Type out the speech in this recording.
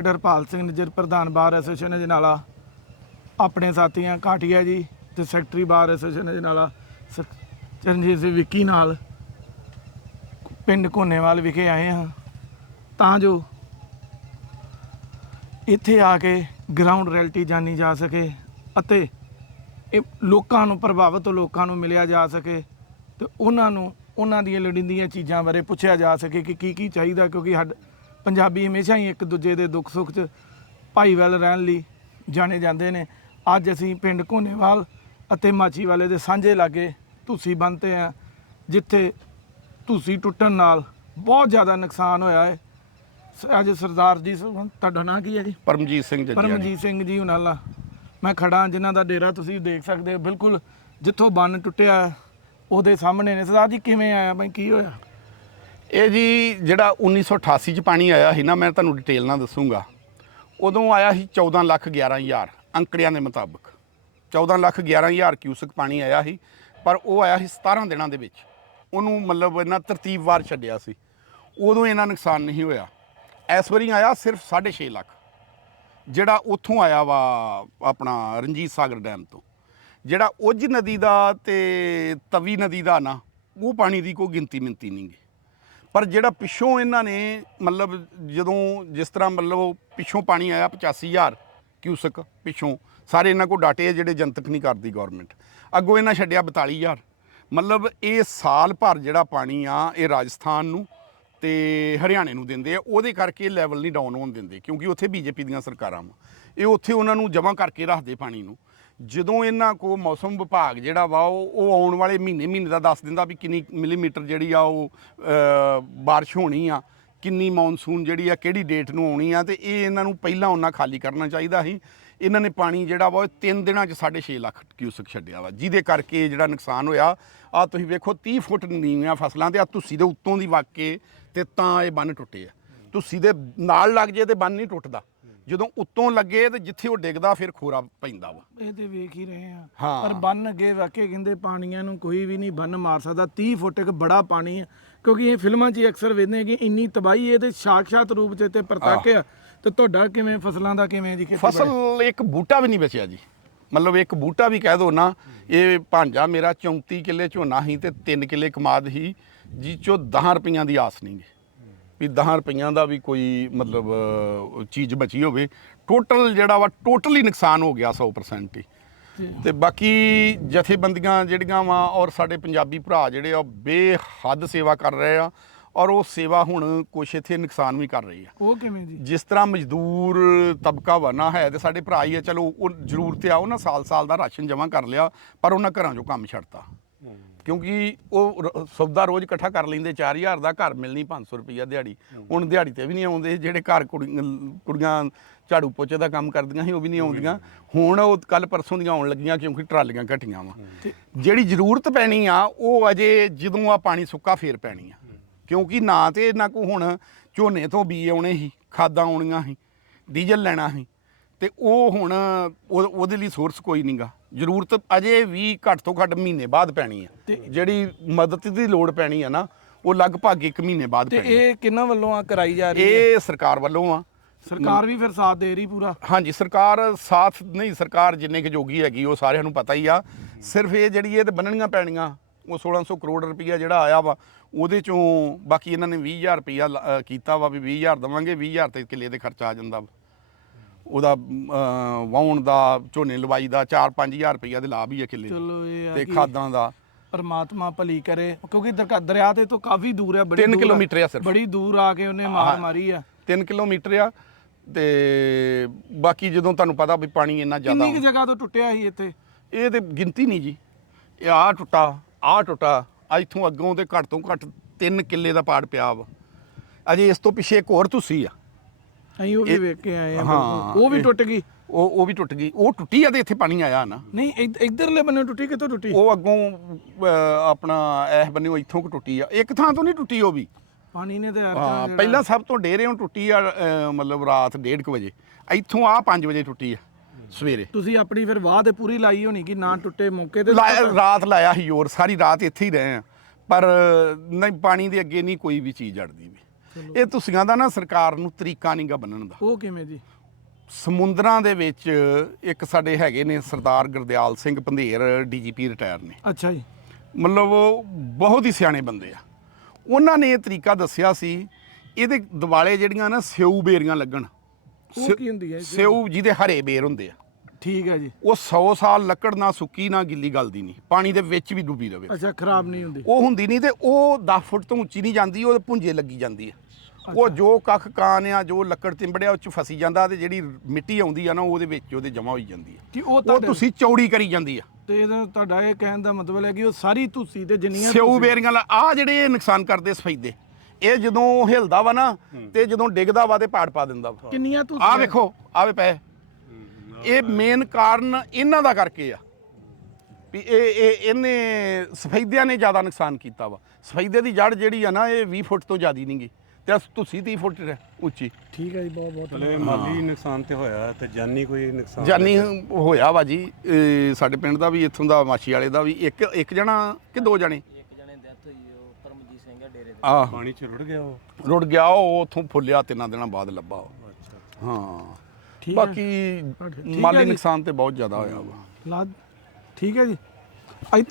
ਡਰਪਾਲ ਸਿੰਘ ਨਜ਼ਰ ਪ੍ਰਧਾਨ bar association ਦੇ ਆਪਣੇ ਸਾਥੀਆਂ ਕਾਠੀਆ ਜੀ ਤੇ ਸੈਕਟਰੀ ਬਾਰ ਐਸੋਸੀਏਸ਼ਨ ਦੇ ਨਾਲਾ ਸ- ਚਰਨਜੀਤ ਸਿੰਘ ਵਿੱਕੀ ਨਾਲ ਪਿੰਡ ਕੋਨੇਵਾਲ ਵਿਖੇ ਆਏ ਹਾਂ। ਤਾਂ ਜੋ ਇੱਥੇ ਆ ਕੇ ਗਰਾਊਂਡ ਰਿਐਲਿਟੀ ਜਾਣੀ ਜਾ ਸਕੇ ਅਤੇ ਇਹ ਲੋਕਾਂ ਨੂੰ, ਪ੍ਰਭਾਵਿਤ ਲੋਕਾਂ ਨੂੰ ਮਿਲਿਆ ਜਾ ਸਕੇ ਤੇ ਉਹਨਾਂ ਨੂੰ, ਉਹਨਾਂ ਦੀਆਂ ਲੋੜੀਂਦੀਆਂ ਚੀਜ਼ਾਂ ਬਾਰੇ ਪੁੱਛਿਆ ਜਾ ਸਕੇ ਕਿ ਕੀ ਕੀ ਚਾਹੀਦਾ ਕਿਉਂਕਿ ਹੱਡ ਪੰਜਾਬੀ ਹਮੇਸ਼ਾ ਹੀ ਇੱਕ ਦੂਜੇ ਦੇ ਦੁੱਖ ਸੁੱਖ 'ਚ ਭਾਈਵਾਲ ਰਹਿਣ ਲਈ ਜਾਣੇ ਜਾਂਦੇ ਨੇ। ਅੱਜ ਅਸੀਂ ਪਿੰਡ ਕੋਨੇਵਾਲ ਅਤੇ ਮਾਚੀਵਾਲੇ ਦੇ ਸਾਂਝੇ ਲਾਗੇ ਧੂਸੀ ਬੰਨਤੇ ਆ ਜਿੱਥੇ ਧੂਸੀ ਟੁੱਟਣ ਨਾਲ ਬਹੁਤ ਜ਼ਿਆਦਾ ਨੁਕਸਾਨ ਹੋਇਆ ਹੈ। ਅੱਜ ਸਰਦਾਰ ਜੀ ਤੁਹਾਡਾ ਨਾਂ ਕੀ ਹੈ ਜੀ? ਪਰਮਜੀਤ ਸਿੰਘ ਜੱਜੀਆ ਪਰਮਜੀਤ ਸਿੰਘ ਜੀ ਉਹਨਾਂ ਨਾਲ। ਮੈਂ ਖੜਾ ਜਿਨ੍ਹਾਂ ਦਾ ਡੇਰਾ ਤੁਸੀਂ ਦੇਖ ਸਕਦੇ ਹੋ। ਬਿਲਕੁਲ ਜਿੱਥੋਂ ਬੰਨ ਟੁੱਟਿਆ ਉਹਦੇ ਸਾਹਮਣੇ ਨੇ। ਸਰਦਾਰ ਜੀ ਕਿਵੇਂ ਆਇਆ? ਬਈ ਕੀ ਹੋਇਆ? ਇਹ ਜੀ ਜਿਹੜਾ 1988 ਚ ਪਾਣੀ ਆਇਆ ਸੀ ਨਾ, ਮੈਂ ਤੁਹਾਨੂੰ ਡਿਟੇਲ ਨਾਲ ਦੱਸੂਗਾ। ਉਦੋਂ ਆਇਆ ਸੀ 14 ਲੱਖ 11 ਹਜ਼ਾਰ, ਅੰਕੜਿਆਂ ਦੇ ਮੁਤਾਬਕ। 14 ਲੱਖ 11 ਹਜ਼ਾਰ ਕਿਊਸਕ ਪਾਣੀ ਆਇਆ ਸੀ, ਪਰ ਉਹ ਆਇਆ ਸੀ 17 ਦਿਨਾਂ ਦੇ ਵਿੱਚ। ਉਹਨੂੰ ਮਤਲਬ ਇਹਨਾਂ ਤਰਤੀਬਵਾਰ ਛੱਡਿਆ ਸੀ। ਉਦੋਂ ਇਹਨਾਂ ਨੁਕਸਾਨ ਨਹੀਂ ਹੋਇਆ। ਇਸ ਵਾਰੀ ਆਇਆ ਸਿਰਫ 6.5 ਲੱਖ, ਜਿਹੜਾ ਉੱਥੋਂ ਆਇਆ ਵਾ ਆਪਣਾ ਰਣਜੀਤ ਸਾਗਰ ਡੈਮ ਤੋਂ। ਜਿਹੜਾ ਉਜ ਨਦੀ ਦਾ ਤੇ ਤਵੀ ਨਦੀ ਦਾ ਨਾ, ਉਹ ਪਾਣੀ ਦੀ ਕੋਈ ਗਿਣਤੀ ਮਿੰਤੀ ਨਹੀਂ ਗੀ। ਪਰ ਜਿਹੜਾ ਪਿੱਛੋਂ ਇਹਨਾਂ ਨੇ ਮਤਲਬ ਜਦੋਂ ਜਿਸ ਤਰ੍ਹਾਂ ਮਤਲਬ ਪਿੱਛੋਂ ਪਾਣੀ ਆਇਆ 85000 ਕਿਊਸਕ ਪਿੱਛੋਂ, ਸਾਰੇ ਇਹਨਾਂ ਕੋਲ ਡਾਟੇ ਆ ਜਿਹੜੇ ਜਨਤਕ ਨਹੀਂ ਕਰਦੀ ਗਵਰਨਮੈਂਟ ਅੱਗੋਂ ਇਹਨਾਂ ਛੱਡਿਆ 42000 ਮਤਲਬ ਇਹ ਸਾਲ ਭਰ ਜਿਹੜਾ ਪਾਣੀ ਆ, ਇਹ ਰਾਜਸਥਾਨ ਨੂੰ ਤੇ ਹਰਿਆਣੇ ਨੂੰ ਦਿੰਦੇ ਆ, ਉਹਦੇ ਕਰਕੇ ਲੈਵਲ ਨਹੀਂ ਡਾਊਨ ਹੋਣ ਦਿੰਦੇ, ਕਿਉਂਕਿ ਉੱਥੇ ਬੀਜੇਪੀ ਦੀਆਂ ਸਰਕਾਰਾਂ ਵਾ। ਇਹ ਉੱਥੇ ਉਹਨਾਂ ਨੂੰ ਜਮ੍ਹਾਂ ਕਰਕੇ ਰੱਖਦੇ ਪਾਣੀ ਨੂੰ। ਜਦੋਂ ਇਹਨਾਂ ਕੋ ਮੌਸਮ ਵਿਭਾਗ ਜਿਹੜਾ ਵਾ ਉਹ ਉਹ ਆਉਣ ਵਾਲੇ ਮਹੀਨੇ ਮਹੀਨੇ ਦਾ ਦੱਸ ਦਿੰਦਾ ਵੀ ਕਿੰਨੀ ਮਿਲੀਮੀਟਰ ਜਿਹੜੀ ਆ ਉਹ ਅ, ਬਾਰਿਸ਼ ਹੋਣੀ ਆ ਕਿੰਨੀ ਮੌਨਸੂਨ ਜਿਹੜੀ ਆ ਕਿਹੜੀ ਡੇਟ ਨੂੰ ਆਉਣੀ ਆ ਤੇ ਇਹ ਇਹਨਾਂ ਨੂੰ ਪਹਿਲਾਂ ਉਹਨਾਂ ਖਾਲੀ ਕਰਨਾ ਚਾਹੀਦਾ ਸੀ। ਇਹਨਾਂ ਨੇ ਪਾਣੀ ਜਿਹੜਾ ਵਾ ਉਹ ਤਿੰਨ ਦਿਨਾਂ 'ਚ 6.5 ਲੱਖ ਕਿਊਸਕ ਛੱਡਿਆ ਵਾ ਜਿਹਦੇ ਕਰਕੇ ਜਿਹੜਾ ਨੁਕਸਾਨ ਹੋਇਆ ਆ ਤੁਸੀਂ ਵੇਖੋ 30 ਫੁੱਟ ਨੀਵੀਆਂ ਫਸਲਾਂ ਤੇ ਆ ਤੁਸੀਂ ਦੇ ਉੱਤੋਂ ਦੀ ਵਗ ਕੇ ਤੇ ਤਾਂ ਇਹ ਬੰਨ ਟੁੱਟੇ ਆ। ਤੁਸੀਂ ਦੇ ਨਾਲ ਲੱਗ ਜੇ ਤੇ ਬੰਨ ਨਹੀਂ ਟੁੱਟਦਾ। ਜਦੋਂ ਉੱਤੋਂ ਲੱਗੇ ਤੇ ਜਿੱਥੇ ਉਹ ਡਿੱਗਦਾ ਫਿਰ ਖੋਰਾ ਪੈਂਦਾ ਵਾ। ਇਹ ਤੇ ਵੇਖ ਹੀ ਰਹੇ ਆ ਹਾਂ। ਪਰ ਬੰਨ ਅੱਗੇ ਵਾਕੇ ਕਹਿੰਦੇ ਪਾਣੀਆਂ ਨੂੰ ਕੋਈ ਵੀ ਨਹੀਂ ਬੰਨ ਮਾਰ ਸਕਦਾ। 30 ਫੁੱਟ ਇੱਕ ਬੜਾ ਪਾਣੀ ਹੈ ਕਿਉਂਕਿ ਇਹ ਫਿਲਮਾਂ 'ਚ ਹੀ ਅਕਸਰ ਵੇਖਦੇ ਕਿ ਇੰਨੀ ਤਬਾਹੀ ਇਹਦੇ ਸਾਖਸ਼ਾਤ ਰੂਪ 'ਚ ਤੇ ਪ੍ਰਤੱਖ ਆ। ਤੇ ਤੁਹਾਡਾ ਕਿਵੇਂ ਫਸਲਾਂ ਦਾ ਕਿਵੇਂ ਜੀ ਖੇਤੀਬਾੜੀ? ਫਸਲ ਇੱਕ ਬੂਟਾ ਵੀ ਨਹੀਂ ਬਚਿਆ ਜੀ। ਮਤਲਬ ਇੱਕ ਬੂਟਾ ਵੀ ਕਹਿ ਦੋ ਨਾ ਇਹ ਭਾਂਜਾ ਮੇਰਾ 34 ਕਿੱਲੇ ਝੋਨਾ ਸੀ ਤੇ 3 ਕਿੱਲੇ ਕਮਾਦ ਸੀ ਜਿਹ ਚੋਂ 10 ਰੁਪਈਆਂ ਦੀ ਆਸ ਨਹੀਂ ਗੀ। ਵੀ 10 ਰੁਪਈਆਂ ਦਾ ਵੀ ਕੋਈ ਮਤਲਬ ਚੀਜ਼ ਬਚੀ ਹੋਵੇ ਟੋਟਲ ਜਿਹੜਾ ਵਾ ਟੋਟਲੀ ਨੁਕਸਾਨ ਹੋ ਗਿਆ 100% ਹੀ। ਤੇ ਬਾਕੀ ਜਥੇਬੰਦੀਆਂ ਜਿਹੜੀਆਂ ਵਾ ਔਰ ਸਾਡੇ ਪੰਜਾਬੀ ਭਰਾ ਜਿਹੜੇ ਆ ਬੇਹੱਦ ਸੇਵਾ ਕਰ ਰਹੇ ਆ ਔਰ ਉਹ ਸੇਵਾ ਹੁਣ ਕੁਛ ਇੱਥੇ ਨੁਕਸਾਨ ਵੀ ਕਰ ਰਹੀ ਆ। ਉਹ ਕਿਵੇਂ ਜੀ? ਜਿਸ ਤਰ੍ਹਾਂ ਮਜ਼ਦੂਰ ਤਬਕਾ ਵਰਨਾ ਹੈ ਤੇ ਸਾਡੇ ਭਰਾ ਹੀ ਆ ਚਲੋ ਉਹ ਜ਼ਰੂਰਤ ਆ ਉਹਨਾਂ ਸਾਲ ਸਾਲ ਦਾ ਰਾਸ਼ਨ ਜਮ੍ਹਾਂ ਕਰ ਲਿਆ ਪਰ ਉਹਨਾਂ ਘਰਾਂ 'ਚੋਂ ਕੰਮ ਛੱਡਤਾ। ਕਿਉਂਕਿ ਉਹ ਰ- ਸੌਦਾ ਰੋਜ਼ ਇਕੱਠਾ ਕਰ ਲੈਂਦੇ 4000 ਦਾ ਘਰ ਮਿਲਣੀ 500 ਰੁਪਈਆ ਦਿਹਾੜੀ। ਹੁਣ ਦਿਹਾੜੀ ਤੇ ਵੀ ਨਹੀਂ ਆਉਂਦੇ ਜਿਹੜੇ ਘਰ ਕੁੜੀ- ਕੁੜੀਆਂ ਝਾੜੂ ਪੋਚੇ ਦਾ ਕੰਮ ਕਰਦੀਆਂ ਸੀ ਉਹ ਵੀ ਨਹੀਂ ਆਉਂਦੀਆਂ। ਹੁਣ ਉਹ ਕੱਲ ਪਰਸੋਂ ਦੀਆਂ ਆਉਣ ਲੱਗੀਆਂ ਕਿਉਂਕਿ ਟਰਾਲੀਆਂ ਘਟੀਆਂ ਵਾ। ਜਿਹੜੀ ਜ਼ਰੂਰਤ ਪੈਣੀ ਆ ਉਹ ਅਜੇ ਜਦੋਂ ਆ ਪਾਣੀ ਸੁੱਕਾ ਫੇਰ ਪੈਣੀ ਆ। ਕਿਉਂਕਿ ਨਾ ਤੇ ਇਹਨਾਂ ਕੋ ਹੁਣ ਝੋਨੇ ਤੋਂ ਬੀ ਆਉਣੇ ਸੀ ਖਾਦਾਂ ਆਉਣੀਆਂ ਸੀ ਡੀਜ਼ਲ ਲੈਣਾ ਸੀ। ਤੇ ਉਹ ਹੁਣ ਉਹ- ਉਹਦੇ ਲਈ ਸੋਰਸ ਕੋਈ ਨਹੀਂਗਾ ਜ਼ਰੂਰਤ ਅਜੇ ਵੀ ਘੱਟ ਤੋਂ ਘੱਟ ਮਹੀਨੇ ਬਾਅਦ ਪੈਣੀ ਆ। ਜਿਹੜੀ ਮਦਦ ਦੀ ਲੋੜ ਪੈਣੀ ਆ ਨਾ ਉਹ ਲਗਭਗ 1 ਮਹੀਨੇ ਬਾਅਦ ਤੇ ਪੈਣੀ। ਇਹ ਕਿੰਨਾਂ ਵੱਲੋਂ ਆ ਕਰਾਈ ਜਾ ਰਹੀ ਹੈ? ਇਹ ਸਰਕਾਰ ਵੱਲੋਂ ਆ। ਸਰਕਾਰ ਵੀ ਫਿਰ ਸਾਥ ਦੇ ਰਹੀ ਪੂਰਾ? ਹਾਂਜੀ ਸਰਕਾਰ ਸਾਥ ਨਹੀਂ ਸਰਕਾਰ ਜਿੰਨੇ ਕੁ ਜੋਗੀ ਹੈਗੀ ਉਹ ਸਾਰਿਆਂ ਨੂੰ ਪਤਾ ਹੀ ਆ। ਸਿਰਫ ਇਹ ਜਿਹੜੀ ਇਹ ਤੇ ਬੰਨਣੀਆਂ ਪੈਣੀਆਂ ਉਹ 1600 ਕਰੋੜ ਰੁਪਈਆ ਜਿਹੜਾ ਆਇਆ ਵਾ ਉਹਦੇ ਚੋਂ ਬਾਕੀ ਇਹਨਾਂ ਨੇ 20000 ਰੁਪਈਆ ਕੀਤਾ ਵਾ ਵੀ 20000 ਦਵਾਂਗੇ 20000 ਤੇ ਕਿੱਲੇ ਦੇ ਖਰਚਾ ਆ ਜਾਂਦਾ ਵਾ। ਉਹਦਾ ਅ, ਵਾਹੁਣ ਦਾ ਝੋਨੇ ਲਵਾਈ ਦਾ 4-5000 ਰੁਪਈਆ ਦੇ ਲਾਭ ਹੀ ਆ ਕਿੱਲੇ ਦੇ। ਚਲੋ ਇਹ ਆ ਤੇ ਕਿ ਖਾਦਾਂ ਦਾ। ਪਰਮਾਤਮਾ ਭਲੀ ਕਰੇ ਕਿਉਂਕਿ ਦਰਕਾ ਦਰਿਆ ਤੇ ਤੋਂ ਕਾਫੀ ਦੂਰ ਹੈ ਬੜੀ ਤਿੰਨ ਦੂਰ ਕਿਲੋਮੀਟਰ ਆ ਸਿਰਫ। ਬੜੀ ਦੂਰ ਆ ਕੇ ਉਹਨੇ ਮਾਰ ਮਾਰੀ ਆ। 3 ਕਿਲੋਮੀਟਰ ਆ ਤੇ ਬਾਕੀ ਜਦੋਂ ਤੁਹਾਨੂੰ ਪਤਾ ਵੀ ਪਾਣੀ ਇੰਨਾ ਜ਼ਿਆਦਾ ਕਿੰਨੀ ਕੁ ਜਗ੍ਹਾ ਤੋਂ ਟੁੱਟਿਆ ਸੀ ਇੱਥੇ? ਇਹ ਤੇ ਗਿਣਤੀ ਨਹੀਂ ਜੀ। ਇਹ ਆ ਟੁੱਟਾ ਆ ਟੁੱਟਾ ਆ ਇੱਥੋਂ ਅੱਗੋਂ ਤੇ ਘੱਟ ਤੋਂ ਘੱਟ 3 ਕਿੱਲੇ ਦਾ ਪਾੜ ਪਿਆ ਵਾ। ਅਜੇ ਇਸ ਤੋਂ ਪਿੱਛੇ ਇੱਕ ਹੋਰ ਤੁਸੀਂ ਆ। ਅਸੀਂ ਉਹ ਵੀ ਇਹ- ਵੇਖ ਕੇ ਆਏ ਆ ਹਾਂ। ਉਹ ਵੀ ਇਹ- ਟੁੱਟ ਗਈ। ਉਹ ਉਹ ਵੀ ਟੁੱਟ ਗਈ। ਉਹ ਟੁੱਟੀ ਆ ਤੇ ਇੱਥੇ ਪਾਣੀ ਆਇਆ ਨਾ। ਨਹੀਂ ਇਧ- ਇੱਧਰਲੇ ਬੰਨੇ ਟੁੱਟੀ ਕਿੱਥੋਂ ਟੁੱਟੀ? ਉਹ ਅੱਗੋਂ ਅਹ, ਆਪਣਾ ਇਸ ਬੰਨੇ ਇੱਥੋਂ ਕੁ ਟੁੱਟੀ ਆ। ਇੱਕ ਥਾਂ ਤੋਂ ਨਹੀਂ ਟੁੱਟੀ ਉਹ ਵੀ। ਪਾਣੀ ਨੇ ਤੇ ਹਾਂ ਪਹਿਲਾਂ ਸਭ ਤੋਂ ਡੇਰਿਓਂ ਟੁੱਟੀ ਆ ਅਹ, ਮਤਲਬ ਰਾਤ 1:30 ਵਜੇ। ਇੱਥੋਂ ਆ 5 ਵਜੇ ਟੁੱਟੀ ਆ ਸਵੇਰੇ। ਤੁਸੀਂ ਆਪਣੀ ਫਿਰ ਵਾਹ ਤੇ ਪੂਰੀ ਲਾਈ ਹੋਣੀ ਕਿ ਨਾ ਟੁੱਟੇ ਮੌਕੇ ਤੇ? ਲਾਇਆ- ਰਾਤ ਲਾਇਆ ਸੀ ਹੋਰ ਸਾਰੀ ਰਾਤ ਇੱਥੇ ਹੀ ਰਹੇ ਆ। ਪਰ ਨਹੀਂ ਪਾਣੀ ਦੇ ਅੱਗੇ ਨਹੀਂ ਕੋਈ ਵੀ ਚੀਜ਼ ਅੜਦੀ ਵੀ। ਇਹ ਤੁਸੀਆਂ ਦਾ ਨਾ ਸਰਕਾਰ ਨੂੰ ਤਰੀਕਾ ਨਹੀਂਗਾ ਬੰਨਣ ਦਾ। ਉਹ ਕਿਵੇਂ ਜੀ? ਸਮੁੰਦਰਾਂ ਦੇ ਵਿੱਚ ਇੱਕ ਸਾਡੇ ਹੈਗੇ ਨੇ ਸਰਦਾਰ ਗੁਰਦਿਆਲ ਸਿੰਘ ਪੰਧੇਰ ਡੀਜੀਪੀ ਰਿਟਾਇਰ ਨੇ। ਅੱਛਾ ਜੀ। ਮਤਲਬ ਉਹ ਬਹੁਤ ਹੀ ਸਿਆਣੇ ਬੰਦੇ ਆ। ਉਹਨਾਂ ਨੇ ਇਹ ਤਰੀਕਾ ਦੱਸਿਆ ਸੀ ਇਹਦੇ ਦਿਵਾਲੇ ਜਿਹੜੀਆਂ ਨਾ ਸਿਉ ਬੇਰੀਆਂ ਲੱਗਣ। ਉਹ ਕੀ ਹੁੰਦੀ ਹੈ ਜੀ? ਸਿਉ ਜਿਹਦੇ ਹਰੇ ਬੇਰ ਹੁੰਦੇ ਆ। ਠੀਕ ਹੈ ਜੀ। ਉਹ 100 ਸਾਲ ਲੱਕੜ ਨਾ ਸੁੱਕੀ ਨਾ ਗਿੱਲੀ ਗਲਦੀ ਨਹੀਂ। ਪਾਣੀ ਦੇ ਵਿੱਚ ਵੀ ਡੁੱਬੀ ਰਵੇ। ਅੱਛਾ ਖਰਾਬ ਨਹੀਂ ਹੁੰਦੀ। ਉਹ ਹੁੰਦੀ ਨਹੀਂ ਤੇ ਉਹ 10 ਫੁੱਟ ਤੋਂ ਉੱਚੀ ਨਹੀਂ ਜਾਂਦੀ ਉਹ ਪੁੰਜੇ ਲੱਗੀ ਜਾਂਦੀ ਹੈ। ਉਹ ਜੋ ਕੱਖ ਕਾਨ ਆ ਜੋ ਲੱਕੜ ਤਿੰਬੜਿਆ ਉਹ ਚ ਫਸੀ ਜਾਂਦਾ ਤੇ ਜਿਹੜੀ ਮਿੱਟੀ ਆਉਂਦੀ ਆ ਨਾ ਉਹਦੇ ਵਿੱਚ ਉਹਦੇ ਜਮਾ ਹੋਈ ਜਾਂਦੀ ਹੈ। ਉਹ ਤੁਸੀਂ ਚੌੜੀ ਕਰੀ ਜਾਂਦੀ ਆ। ਤੇ ਇਹਦਾ ਤੁਹਾਡਾ ਇਹ ਕਹਿਣ ਦਾ ਮਤਲਬ ਹੈ ਕਿ ਉਹ ਸਾਰੀ ਧੁੱਸੀ ਤੇ ਜਿੰਨੀਆਂ ਸਿਉ ਬੇਰੀਆਂ ਆ ਜਿਹੜੇ ਨੁਕਸਾਨ ਕਰਦੇ ਸਫੈਦੇ ਇਹ ਜਦੋਂ ਹਿਲਦਾ ਵਾ ਨਾ ਤੇ ਜਦੋਂ ਡਿੱਗਦਾ ਵਾ ਤੇ ਪਾੜ ਪਾ ਦਿੰਦਾ ਵਾ। ਕਿੰਨੀਆਂ ਧੁੱਸੀ ਆ ਵੇਖੋ ਆਵੇ ਪਏ। ਇਹ ਮੇਨ ਕਾਰਨ ਇਹਨਾਂ ਦਾ ਕਰਕੇ ਆ। ਵੀ ਇਹ ਇਹ ਇਹਨੇ ਸਫੈਦਿਆਂ ਨੇ ਜ਼ਿਆਦਾ ਨੁਕਸਾਨ ਕੀਤਾ ਵਾ। ਸਫੈਦੇ ਦੀ ਜੜ ਜਿਹੜੀ ਆ ਨਾ ਇਹ 20 ਫੁੱਟ ਤੋਂ ਜ਼ਿਆਦੀ ਨਹੀਂਗੀ ਤੇ ਤੁਸੀਂ 30 ਫੁੱਟ ਉੱਚੀ। ਠੀਕ ਹੈ ਜੀ ਬਹੁਤ ਬਹੁਤ ਚਲੋ ਇਹ ਮਾਲੀ ਨੁਕਸਾਨ ਤੇ ਹੋਇਆ ਤੇ ਜਾਨੀ ਕੋਈ ਨੁਕਸਾਨ ਜਾਨੀ ਹੋਇਆ ਵਾ ਜੀ। ਸਾਡੇ ਪਿੰਡ ਦਾ ਵੀ ਇੱਥੋਂ ਦਾ ਮਾਛੀ ਵਾਲੇ ਦਾ ਵੀ ਇੱਕ ਇੱਕ ਜਣਾ ਕਿ ਦੋ ਜਣੇ? ਇੱਕ ਜਣੇ ਦੀ ਡੈਥ ਹੋਈ ਉਹ ਪਰਮਜੀਤ ਸਿੰਘ ਆ ਡੇਰੇ ਦੇ ਆ ਪਾਣੀ ਚ ਰੁੜ ਗਿਆ ਉਹ? ਰੁੜ ਗਿਆ ਉਹ ਉਥੋਂ ਫੁੱਲਿਆ ਤਿੰਨਾਂ ਦਿਨਾਂ ਬਾਅਦ ਲੱਭਾ ਉਹ। ਅੱਛਾ। ਹਾਂ। ਠੀਕ ਹੈ। ਬਾਕੀ ਠੀਕ ਹੈ ਮਾਲੀ ਜੀ। ਨੁਕਸਾਨ ਤੇ ਬਹੁਤ ਜ਼ਿਆਦਾ ਹੋਇਆ ਵਾ ਲਾ ਠੀਕ ਹੈ ਜੀ